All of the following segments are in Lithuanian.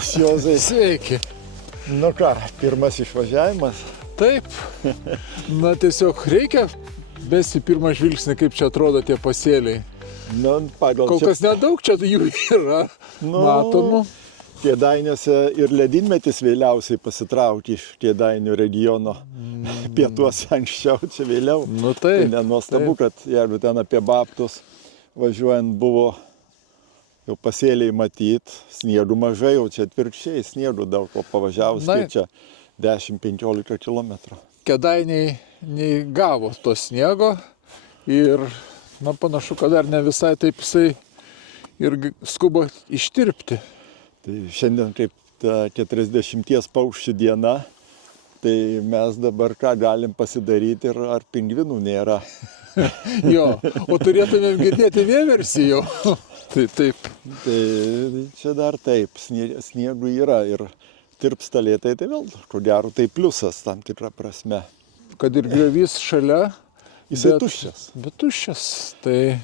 Labas, Juozai. Sveiki. Nu ką, pirmas išvažiavimas. Taip. Na tiesiog reikia besti pirmą žvilgsnį, kaip čia atrodo tie pasėliai. Nu, pagal Kol kas nedaug čia jų yra matomų. Kėdainiuose ir ledynmetis vėliausiai pasitraukė iš Kėdainių regiono. Pietuose anksčiau, čia vėliau. Nu taip. Tai nenuostabu, kad jeigu ten apie Baptus važiuojant buvo jau pasėliai matyt, sniegų mažai, jau čia atvirkščiai, sniegų daug, o pavažiavus tai čia 10-15 kilometrų. Kėdainiai neįgavo to sniego ir panašu, kad dar ne visai taip jisai ir skuba ištirpti. Tai šiandien kaip ta 40 paukščių diena, tai mes dabar ką galim pasidaryti ir ar pingvinų nėra. Jo, o turėtumėm girdėti vieversį jau. Tai taip. Tai čia dar taip, sniegų yra ir tirpsta lėtai, tai vėl, ko gero, tai pliusas tam tikrą prasme. Kad ir griovys šalia, jisai tuščias. Bet tuščias, tai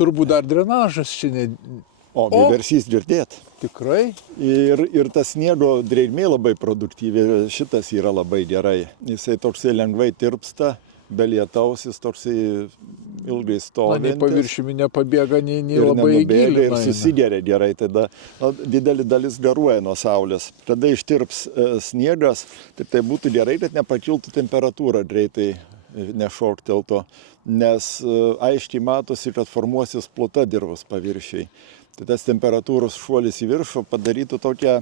turbūt dar drenažas čia ne... O, vieversys girdėt. Tikrai. Ir tas sniego drėgmė labai produktyvi, šitas yra labai gerai. Jisai toksai lengvai tirpsta, be lietaus, jis toksai ilgai stovintis. Nei paviršiumi nepabėga, nei labai giliai. Ir susigeria gerai, tada didelį dalis garuoja nuo saulės. Tada ištirps sniegas, tai būtų gerai, kad nepakiltų temperatūra greitai nešokteltų, nes aiškiai matosi, kad formuosis pluta dirvos paviršiai. Tai tas temperatūros šuolis į viršų padarytų tokią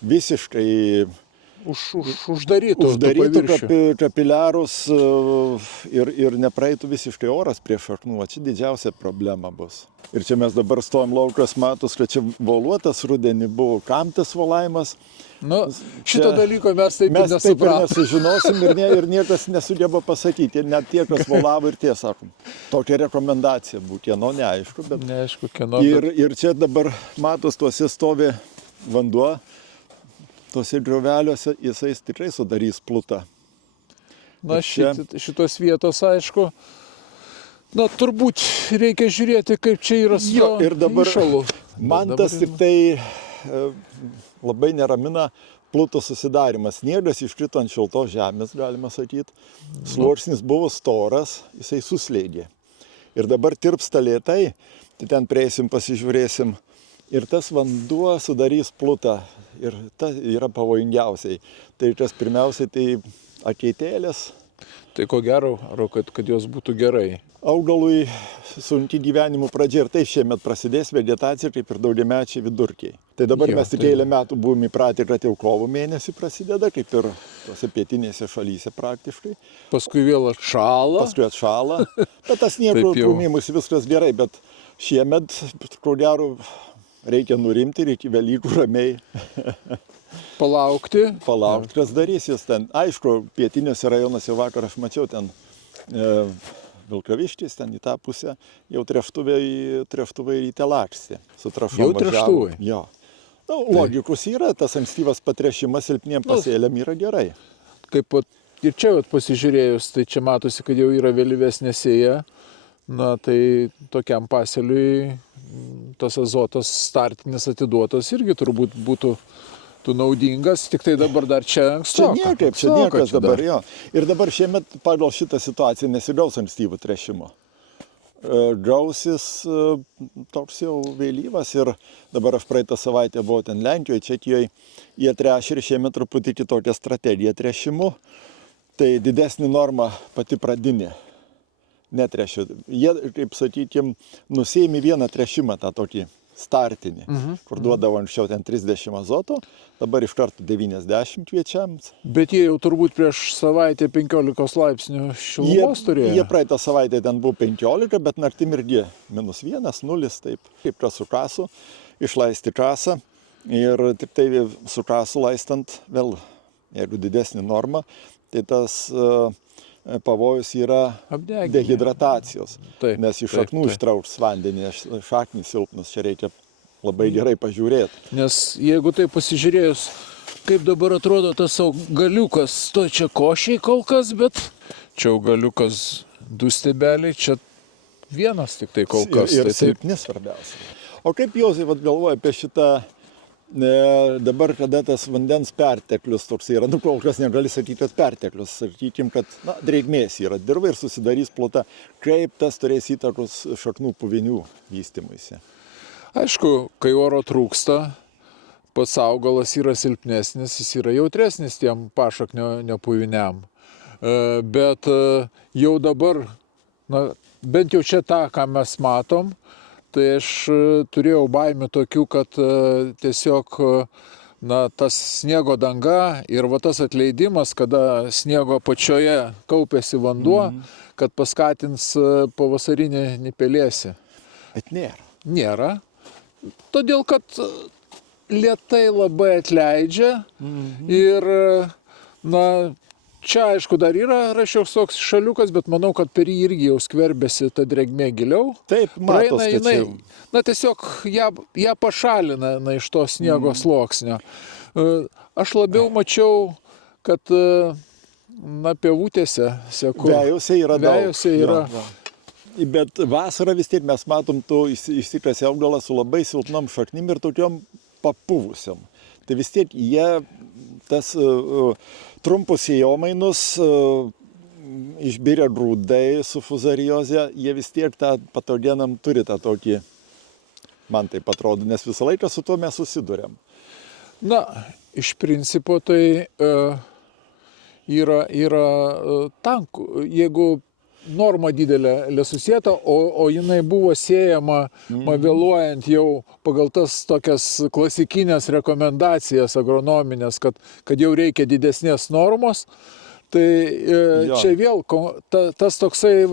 visiškai uždarytų kapiliarus ir nepraeitų visiškai oras prie šaknų. Čia didžiausia problema bus. Ir čia mes dabar stovim laukas, matos, kad čia voluotas rudenį buvo. Kam tas volavimas? Nu, šito dalyko mes taip ir nesupratom. Mes taip ir nesužinosim ir niekas nesugeba pasakyti. Ir net tie, kas volavo ir tie, sakom. Tokia rekomendacija būtų, kieno neaišku. Bet... Neaišku, kieno. Ir čia dabar matos, tuose stovi vanduo. Tuose grioveliuose jisai tikrai sudarys plutą. Na, šitos vietos, aišku, turbūt reikia žiūrėti, kaip čia yra su įšalu. Man tas tik tai labai neramina pluto susidarimas. Sniegas iškrito ant šiltos žemės, galima sakyti. Sluoksnis buvo storas, jisai suslėgė. Ir dabar tirpsta lėtai, tai ten prieisim, pasižiūrėsim. Ir tas vanduo sudarys plutą. Ir ta yra pavojingiausiai. Tai kas pirmiausiai, tai akeitėlės. Tai ko gero, kad jos būtų gerai. Augalui sunki gyvenimo pradžia ir tai šiemet prasidės vegetacija kaip ir daugiamečiai vidurkiai. Tai dabar mes tik eilę metų buvome įpratę, kad jau kovo mėnesį prasideda, kaip ir tose pietinėse šalyse praktiškai. Paskui vėl atšąla. Bet tas sniego trūmimus viskas gerai, bet šiemet, ko gero, reikia nurimti ir iki Velykų ramiai palaukti, kas darysis ten. Aišku, pietiniuose rajonuose vakar aš mačiau ten Vilkaviškis, ten į tą pusę, jau treštuvai ryte lakstė. Su trąšom jau treštuvai? Jo. Logikus yra, tas ankstyvas patrešimas silpniem pasėliam yra gerai. Kaip ir čia pasižiūrėjus, tai čia matosi, kad jau yra vėlyvesnė sėja. Na, tai tokiam pasėliui tas azotas startinis atiduotas irgi turbūt būtų naudingas, tik tai dabar dar čia ankstoka. Čia niekas dabar, jo. Ir dabar šiemet pagal šitą situaciją nesigaus ankstyvų tręšimo. Gausis toks jau vėlyvas ir dabar aš praeitą savaitę buvau ten Lenkijoje, Čekijoje, jie tręšia ir šiemet truputį kitokią strategiją tręšimu. Tai didesnė norma pati pradinė. Netręšia. Jie, kaip sakykime, nusėmė vieną tręšimą, tą tokį startinį, kur duodavo anksčiau ten 30 azoto, dabar iš karto 90 kviečiams. Bet jie jau turbūt prieš savaitę 15 laipsnių šilumos turėjo? Jie praeitą savaitę ten buvo 15, bet naktim irgi -1, 0, taip, kaip kas su kasu, išleisti kasą ir tik tai su kasu laistant vėl, jeigu didesnė norma, tai tas pavojus yra dehidratacijos, nes iš šaknų ištrauks vandenį, šaknys silpnas, čia reikia labai gerai pažiūrėti. Nes jeigu tai pasižiūrėjus, kaip dabar atrodo tas augaliukas, to čia košiai kol kas, bet čia augaliukas 2 stiebeliai, čia vienas tik tai kol kas. Ir silpni svarbiausia. O kaip Jozai galvoja apie šitą Dabar, kada tas vandens perteklius toks yra, kol kas negali sakyti, kad perteklius, sakykim, kad drėgmės yra dirba ir susidarys plota, kaip tas turės įtakos šaknų puvinių vystymuisi. Aišku, kai oro trūksta, pats augalas yra silpnesnis, jis yra jautresnis tiem pašaknio puviniam. Bet jau dabar, bent jau čia tą, ką mes matom, tai aš turėjau baimių tokių, kad tiesiog tas sniego danga ir tas atleidimas, kada sniego pačioje kaupiasi vanduo, kad paskatins pavasarinį pelėsį. Bet nėra. Nėra. Todėl, kad lėtai labai atleidžia ir čia, aišku, dar yra šioks toks šaliukas, bet manau, kad per jį irgi jau skverbėsi ta drėgmė giliau. Taip, matos, kad čia. Tiesiog ją pašalina iš to sniego sluoksnio. Aš labiau mačiau, kad pievutėse, seku. Vejose yra daug. Vejose yra. Bet vasarą vis tiek mes matom tu išsikasė augalą su labai silpnom šaknim ir tokiom papuvusiam. Tai vis tiek jie tas trumpus sėjomainus, išbirę grūdai su fuzarioze, jie vis tiek tą patogenam turi tą tokį, man taip atrodo, nes visą laiką su tuo mes susiduriam. Iš principo tai yra tankų. Jeigu norma didelė lesusieta, o jinai buvo siejama vėluojant jau pagal tas tokias klasikinės rekomendacijas agronominės, kad jau reikia didesnės normos, tai čia vėl tas toksai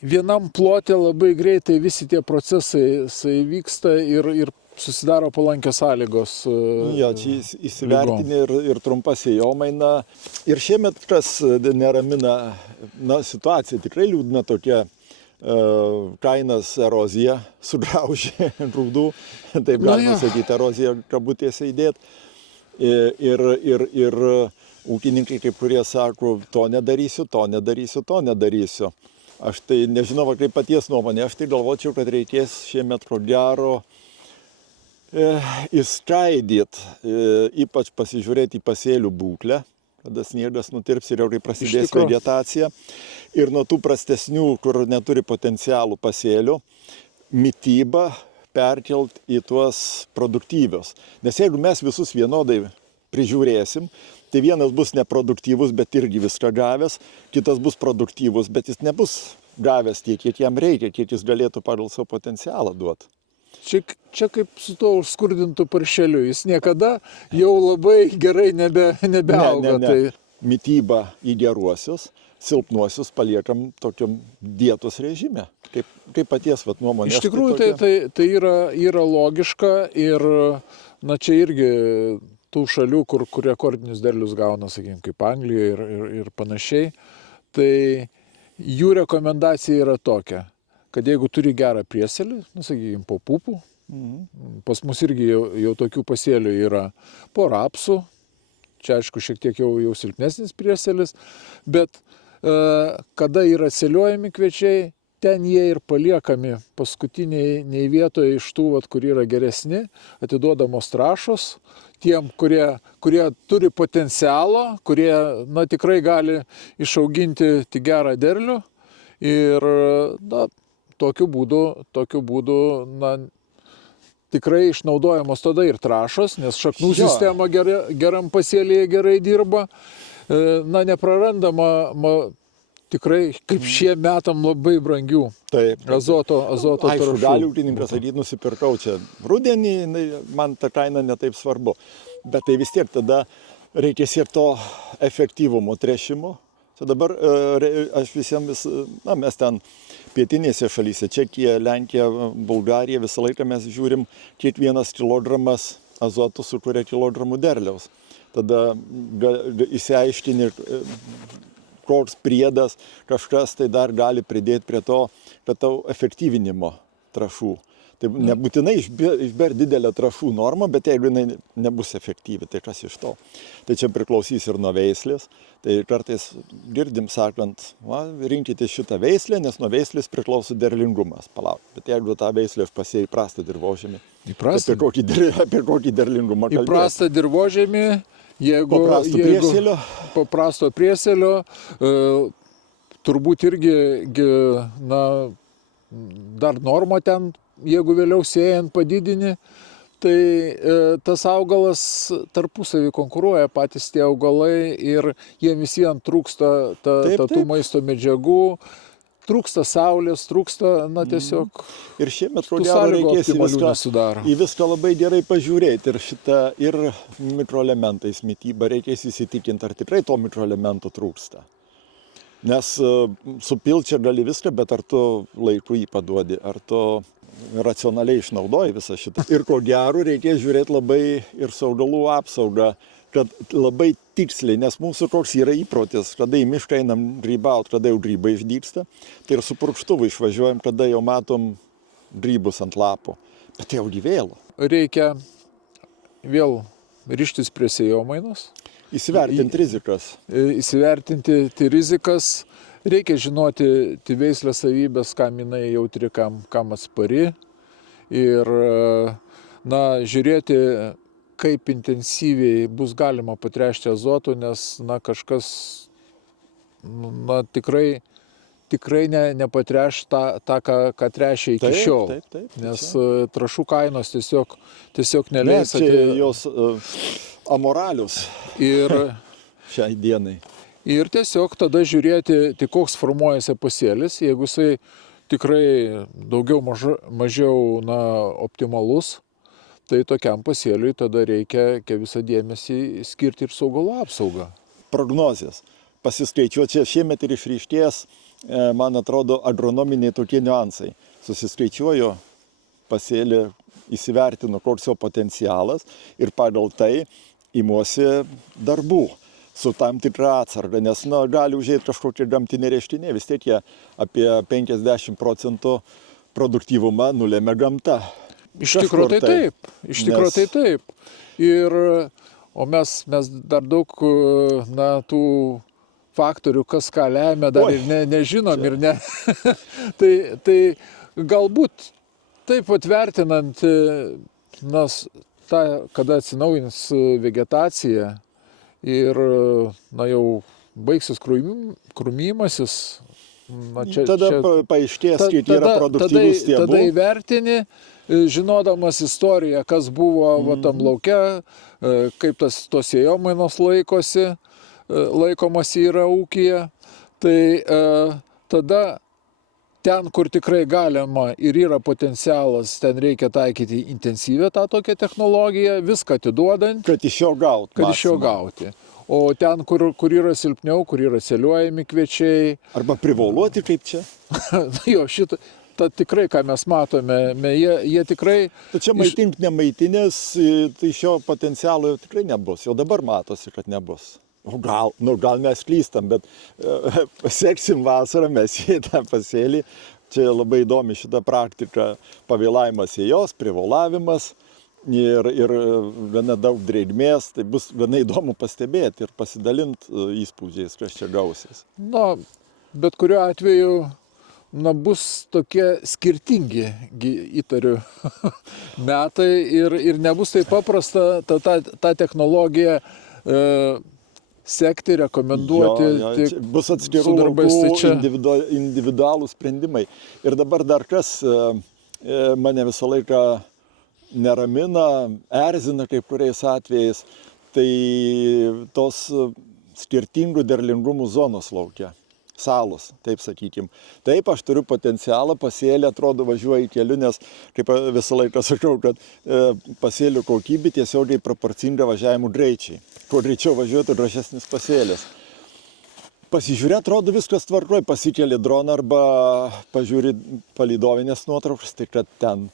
vienam plote labai greitai visi tie procesai vyksta ir susidaro palankios sąlygos. Čia įsivertinė ir trumpa sėjomaina. Ir šiemet, kas neramina, situacija tikrai liūdna tokia, kainas erozija sugraužė grūdų, taip galima sakyti, erozija kabutėse įdėt. Ir ūkininkai, kaip kurie sako, to nedarysiu. Aš tai nežinau, kaip paties nuomonė, aš tai galvočiau, kad reikės šiemet ko gero įskaidyti, ypač pasižiūrėti į pasėlių būklę, kada sniegas nutirps ir jau kai prasidės vegetacija. Ir nuo tų prastesnių, kur neturi potencialų pasėlių, mitybą perkelt į tuos produktyvius. Nes jeigu mes visus vienodai prižiūrėsim, tai vienas bus neproduktyvus, bet irgi viską gavęs, kitas bus produktyvus, bet jis nebus gavęs tiek, kiek jam reikia, kiek jis galėtų pagal savo potencialą duoti. Čia kaip su tuo užskurdintų paršeliu, jis niekada jau labai gerai nebeauga. Ne. Mityba į geruosius, silpnuosius paliekam tokiam dietos režime. Kaip paties nuomonė. Iš tikrųjų, tai yra logiška ir čia irgi tų šalių, kur rekordinius derlius gauna, sakykime, kaip Anglijoje ir panašiai, tai jų rekomendacija yra tokia, kad jeigu turi gerą prieselį, sakykime, po pupų, pas mus irgi jau tokių pasėlių yra po rapsų, čia aišku šiek tiek jau silpnesnis prieselis, bet kada yra sėliojami kviečiai, ten jie ir paliekami paskutiniai vietoje iš tų, kur yra geresni, atiduodamos trąšos tiem, kurie turi potencialo, kurie tikrai gali išauginti tik gerą derlių ir tokiu būdu tikrai išnaudojamos tada ir trąšos, nes šaknų sistema geram pasėlyje gerai dirba, neprarandama tikrai, kaip šie metam labai brangių azoto trąšų. Aišku, gali ūkininkas sakyti, nusipirkau čia rudenį, man ta kaina netaip svarbu, bet tai vis tiek tada reikia siekti to efektyvumo tręšimo. Tai dabar aš visiems, mes ten pietinėse šalyse, Čekija, Lenkija, Bulgarija, visą laiką mes žiūrim, kiek 1 kilogramas azoto sukuria kilogramų derliaus. Tada įsiaiškini, koks priedas, kažkas tai dar gali pridėti prie to efektyvinimo trąšų. Tai nebūtinai išber didelę trąšų normą, bet jeigu jinai nebus efektyvi, tai kas iš to. Tai čia priklausys ir nuo veislės. Tai kartais girdim sakant, rinkite šitą veislę, nes nuo veislės priklauso derlingumas. Palauk. Bet jeigu tą veislę aš pasėjau prastą dirvožemį, apie kokį derlingumą kalbėti? Į prastą dirvožemį, jeigu po prasto prieselio, turbūt irgi, dar normą ten, jeigu vėliau sėjant padidini, tai tas augalas tarpusavį konkuruoja patys tie augalai ir jiem visiems trūksta tų maisto medžiagų, trūksta saulės, trūksta, tiesiog ir šiemet, ko gero, reikės į viską labai gerai pažiūrėti ir mikroelementais mitybą reikės įsitikinti, ar tikrai to mikroelemento trūksta. Nes supilčia gali viską, bet ar tu laiku jį paduodi, ar tu racionaliai išnaudoji visą šitą. Ir ko gero reikės žiūrėti labai ir su augalų apsaugą, kad labai tiksliai, nes mūsų koks yra įprotis, kada į mišką einam grybauti, kada jau grybai išdygsta, tai ir su purkštuvu išvažiuojam, kada jau matom grybus ant lapo. Bet jau vėlu. Reikia vėl ryžtis prie sėjomainos. Įsivertinti rizikas. Įsivertinti rizikas. Reikia žinoti veislės savybės, kam jinai jautri, kam atspari. Ir žiūrėti, kaip intensyviai bus galima patręšti azotų, nes kažkas tikrai nepatręš tą, ką tręšia iki šiol. Taip, nes trąšų kainos tiesiog neleis. Čia jos amoralius šiai dienai. Ir tiesiog tada žiūrėti, tai koks formuojasi pasėlis, jeigu jisai tikrai daugiau mažiau optimalus, tai tokiam pasėliui tada reikia visą dėmesį skirti ir su augalų apsauga. Prognozės. Pasiskaičiuoti čia šiemet ir išryškės, man atrodo, agronominiai tokie niuansai. Susiskaičiuoju pasėlį, įsivertinu, koks jo potencialas ir pagal tai imuosi darbų su tam tikra atsarga, nes gali užėti kažkokie gamtiniai reiškiniai, vis tiek jie apie 50% produktyvumą nulėmė gamta. Iš tikrųjų tai taip. O mes dar daug tų faktorių, kas ką lemia, dar ir nežinom. Tai galbūt taip atvertinant, kada atsinaujins vegetacija ir jau baigsis krūmimasis. Tada paaiškės, kiek yra produktyvų stiebų. Tada įvertini, žinodamas istoriją, kas buvo tam lauke, kaip tos sėjomainos laikomasi yra ūkyje, tai tada ten, kur tikrai galima ir yra potencialas, ten reikia taikyti intensyvę tą tokią technologiją, viską atiduodant. Kad iš jo gauti. O ten, kur yra silpniau, kur yra sėliojami kviečiai. Arba privoluoti kaip čia. Tikrai, ką mes matome, jie tikrai... Tačiau maitink nemaitinės, tai šio potencialo tikrai nebus. Jau dabar matosi, kad nebus. Gal mes klystam, bet pasieksim vasarą, mes į tą pasėlį. Čia labai įdomi šita praktika, pavėlavimas sėjos, privolavimas ir gana daug drėgmės. Tai bus gana įdomu pastebėti ir pasidalinti įspūdžiais, kas čia gausis. Bet kuriuo atveju bus tokie skirtingi, įtariu, metai ir nebus taip paprasta tą technologiją sekti, rekomenduoti. Bus atskirų laukų individualų sprendimai. Ir dabar dar kas mane visą laiką neramina, erzina kai kuriais atvejais, tai tos skirtingų derlingumų zonos laukia. Salos, taip sakykim. Taip, aš turiu potencialą, pasėlį, atrodo, važiuoju keliu, nes kaip visą laiką sakau, kad pasėlių kokybė tiesiogiai proporcinga važiavimų greičiai. Kuo greičiau važiuotų, gražesnis pasėlis. Pasižiūrė, atrodo, viskas tvarkoj, pasikeli droną arba pažiūri palydovinės nuotraukas, tai kad ten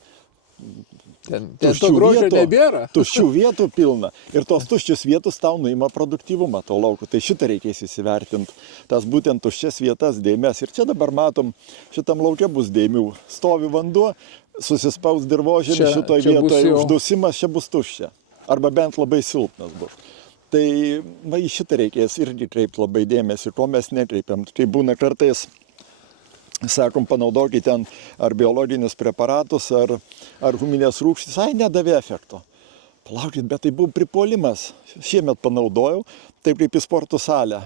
tuščių vietų pilna. Ir tos tuščios vietos tau nuima produktyvumą to lauko. Tai šitą reikės įsivertinti. Tas būtent tuščias vietas, dėmes. Ir čia dabar matom, šitam lauke bus dėmių. Stovi vanduo, susispaus dirvožėmį šitoje čia bus vietoje, jau- uždusimas čia bus tuščia. Arba bent labai silpnas bus. Tai va, į šitą reikės irgi kreipti labai dėmesį, ko mes nekreipiam. Tai būna kartais, sakom, panaudokite ten ar biologinius preparatus, ar huminės rūgštys, nedavė efekto. Palaukit, bet tai buvo pripuolimas. Šiemet panaudojau, taip kaip į sporto salę.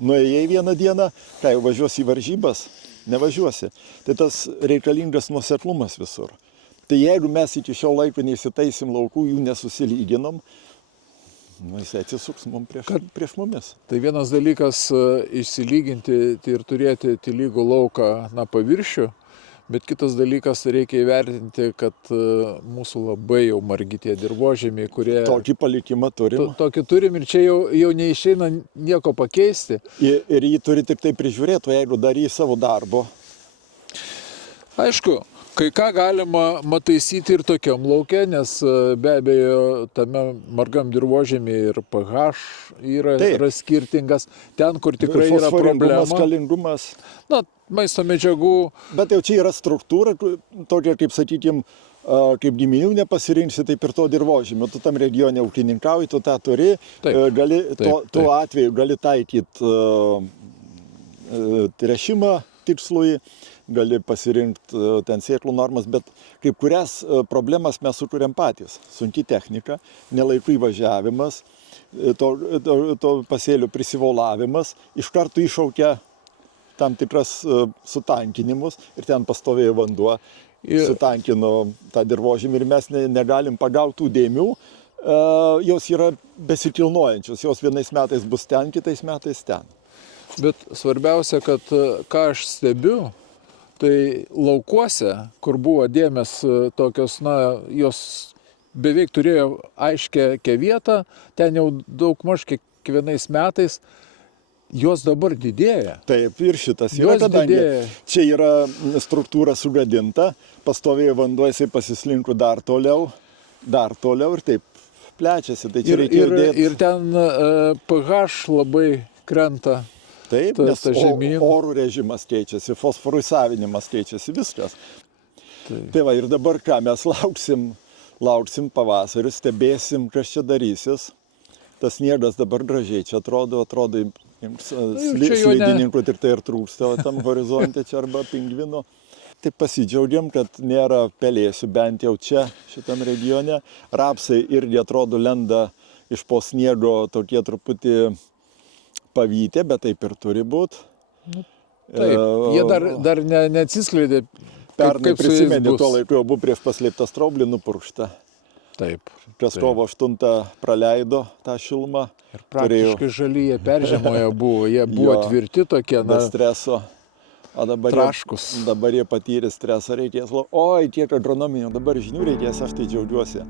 Nuėjai vieną dieną, kai jau važiuosi į varžybas, nevažiuosi. Tai tas reikalingas nuoseklumas visur. Tai jeigu mes iki šio laiko neįsitaisim laukų, jų nesusilyginom, jis atsisuks mums prieš mumis. Tai vienas dalykas išsilyginti ir turėti lygų lauką paviršių, bet kitas dalykas reikia įvertinti, kad mūsų labai jau margi tie dirvožemiai, kurie... Tokį palikimą turim. Tokį turim ir čia jau neišeina nieko pakeisti. Ir jį turi tik tai prižiūrėti, o jeigu darys savo darbo. Aišku, kai ką galima taisyti ir tokiam lauke, nes be abejo tame margam dirvožemyje ir pH yra skirtingas. Ten, kur tikrai yra problema. Kalingumas. Maisto medžiagų. Bet jau čia yra struktūra, tokia, kaip sakykime, kaip giminių nepasirinksi, taip ir to dirvožemio. Tu tam regione ūkininkauji, tu tą turi, tuo atveju gali taikyti tręšimą tikslui, gali pasirinkti ten sėklų normas, bet kaip kurias problemas mes sukuriam patys. Sunki technika, nelaikų įvažiavimas, to pasėlių prisivolavimas, iš karto iššaukia tam tikras sutankinimus ir ten pastovėjo vanduo, sutankino tą dirvožemį ir mes negalim pagauti tų dėmių, jos yra besikilnojančios, jos vienais metais bus ten, kitais metais ten. Bet svarbiausia, kad ką aš stebiu, tai laukuose, kur buvo dėmės tokios, jos beveik turėjo aiškę vietą, ten jau daugmaž kiekvienais metais, jos dabar didėja. Taip, ir šitas yra, kadangi čia yra struktūra sugadinta, pastovėjo vanduo, jisai pasislinko dar toliau ir taip plečiasi. Tai čia ir ten pH labai krenta. Taip, nes orų režimas keičiasi, fosforų įsavinimas keičiasi, viskas. Tai va, ir dabar ką, mes lauksim pavasarį, stebėsim, kas čia darysis. Tas sniegas dabar gražiai čia atrodo slidininkų tik tai ir trūksta tam horizonte čia arba pingvinų. Tai pasidžiaugiam, kad nėra pelėsių, bent jau čia, šitam regione. Rapsai irgi atrodo lenda iš po sniego tokie truputį pavytė, bet taip ir turi būti. Taip, jie dar neatsiskleidė. Pernai prisimeni, tuo laiku jau buvo prieš paslėptą straublį nupurkštą. Taip. Kas kovo 8 praleido tą šilumą. Ir praktiškai žali jie peržiemoje buvo, jie buvo tvirti tokie. Be streso. O traškus. Dabar jie patyrė stresą, reikės, oi, kiek agronominių, dabar žinių reikės, aš tai džiaugiuosi.